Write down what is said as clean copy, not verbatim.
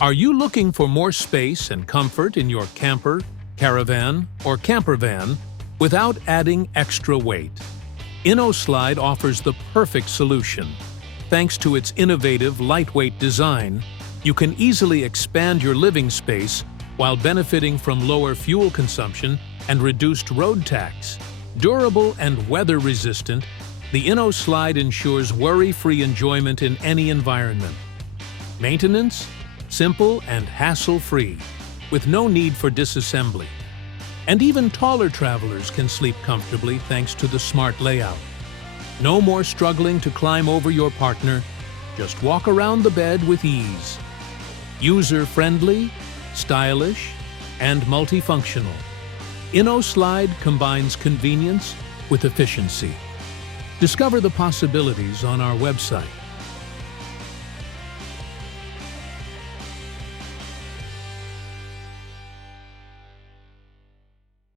Are you looking for more space and comfort in your camper, caravan, or campervan without adding extra weight? INNO SLIDE offers the perfect solution. Thanks to its innovative, lightweight design, you can easily expand your living space while benefiting from lower fuel consumption and reduced road tax. Durable and weather-resistant, the INNO SLIDE ensures worry-free enjoyment in any environment. Maintenance? Simple and hassle-free, with no need for disassembly. And even taller travelers can sleep comfortably thanks to the smart layout. No more struggling to climb over your partner, just walk around the bed with ease. User-friendly, stylish, and multifunctional, INNO SLIDE combines convenience with efficiency. Discover the possibilities on our website.